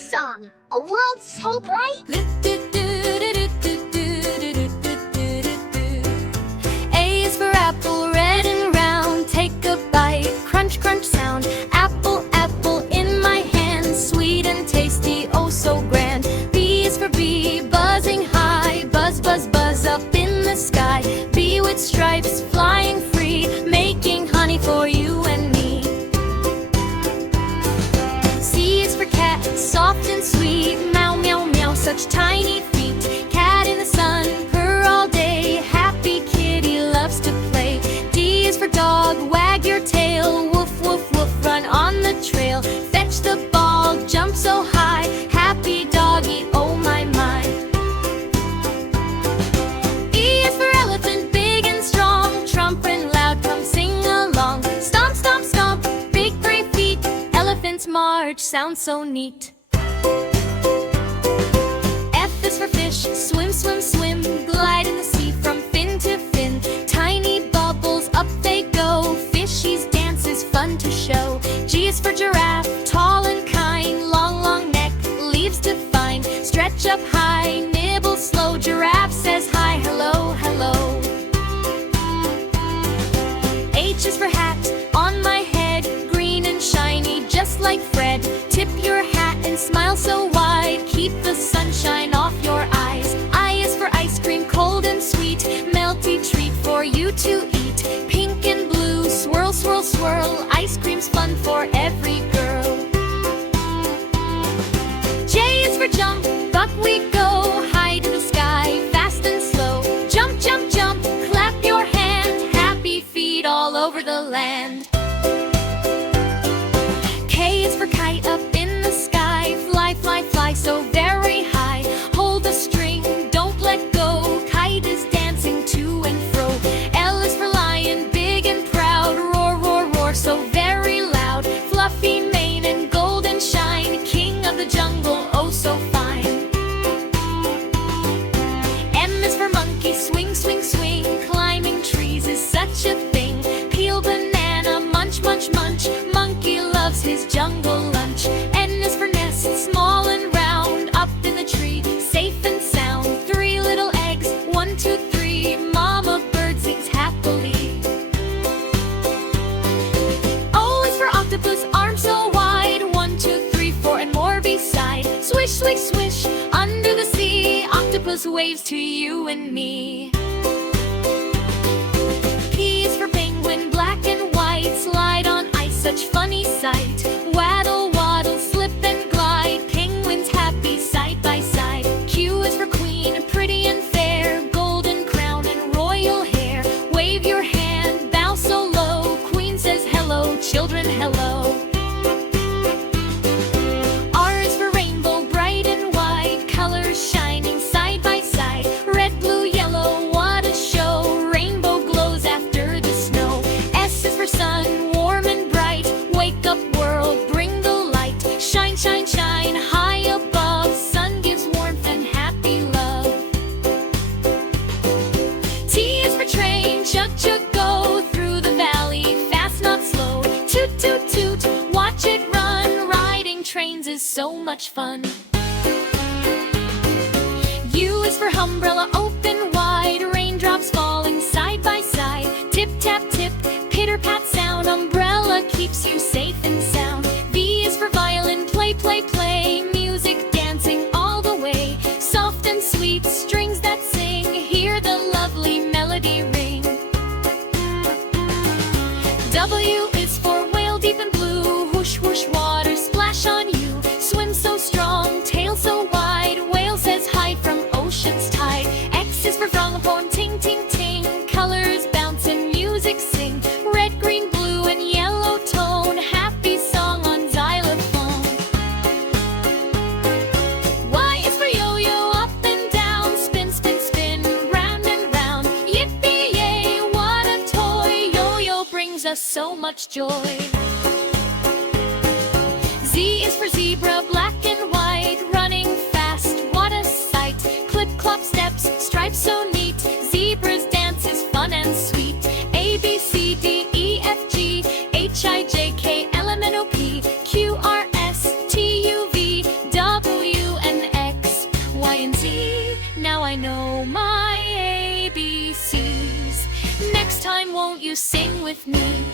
song. A world so bright. A is for apple, red and round. Take a bite, crunch, crunch sound. Apple, apple in my hand, sweet and tasty, oh so grand. B is for bee, buzzing high. Buzz, buzz, buzz up in the sky. Bee with stripes, flying free, making honey for you and me. C is for cat, soft and sweet. Meow, meow, meow, such tiny feet. Cat in the sun, purr all day. Happy kitty loves to play. D is for dog, wag your tail. Woof, woof, woof, run on the trail. Fetch the ball, jump so high. Happy doggy, oh my, my. E is for elephant, big and strong. Trumpet loud, come sing along. Stomp, stomp, stomp, big 3 feet. Elephants march, sounds so neat. F is for fish, swim, swim, swim. Glide in the sea from fin to fin. Tiny bubbles, up they go. Fishies dance is fun to show. G is for giraffe, tall and kind. Long, long neck, leaves to find. Stretch up high, nibble slow. Giraffe says hi, hello, hello. H is for hat, on my head. Green and shiny, just like Fred. Tip your hat and smile so wide. Keep the sunshine off your eyes. I is for ice cream, cold and sweet. Melty treat for you to eat. Pink and blue, swirl, swirl, swirl. Ice cream's fun for every girl. J is for jump, up we go. High to the sky, fast and slow. Jump, jump, jump, clap your hand. Happy feet all over the land. K is for kite, up in the sky. Fly, fly, fly so very high. Hold the string, don't let go. Kite is dancing to and fro. L is for lion, big and proud. Roar, roar, roar so very loud. Fluffy mane and golden shine. King of the jungle, oh so fine. M is for monkey, swing, swing, swing. Climbing trees is such a thing. Peel banana, munch, munch, munch. Monkey loves his jungle lunch. N is for nest, small and round. Up in the tree, safe and sound. 3 little eggs, 1, 2, 3. Mama bird sings happily. O is for octopus, arms so wide. 1, 2, 3, 4 and more beside. Swish, swish, swish, under the sea. Octopus waves to you and me. P is for penguin, black and white. Slide on ice, such funny sight. Waddle, waddle, slip and glide. Penguins happy side by side. Q is for queen, pretty and fair. Golden crown and royal hair. Wave your hand, bow so low. Queen says hello, children hello. R is for rainbow, bright and wide. Colors shining side by side. Red, blue, yellow, what a show. Rainbow glows after the snow. S is for sun, warm and bright. Wake up world, bring the light. Shine, shine, shine, high above. Sun gives warmth and happy love. T is for train, chug, chug, go. Through the valley, fast, not slow. Toot, toot, toot, watch it run. Riding trains is so much fun. U is for umbrella, open wide. Raindrops falling side by side. Tip, tap, tip, pitter, pat sound. Umbrella keeps you safe and sound. V is for violin, play, play, play. Music dancing all the way. Soft and sweet, strings that sing. Hear the lovely melody ring. W is for whale, deep and blue. Whoosh, whoosh, water splash on you. Swim so strong, tail so wide. Whale says hi from ocean's tide. X is for pronghorn, ting, ting, ting. Colors bounce and music sing. Red, green, blue, and yellow tone. Happy song on xylophone. Y is for yo-yo, up and down. Spin, spin, spin, round and round. Yippee-yay, what a toy. Yo-yo brings us so much joy. Z is for zebra, black and white. Running fast, what a sight. Clip, clop steps, stripes so neat. Zebras dance is fun and sweet. A, B, C, D, E, F, G, H, I, J, K, L, M, N, O, P, Q, R, S, T, U, V, W, and Z. Now I know my ABCs. Next time, won't you sing with me?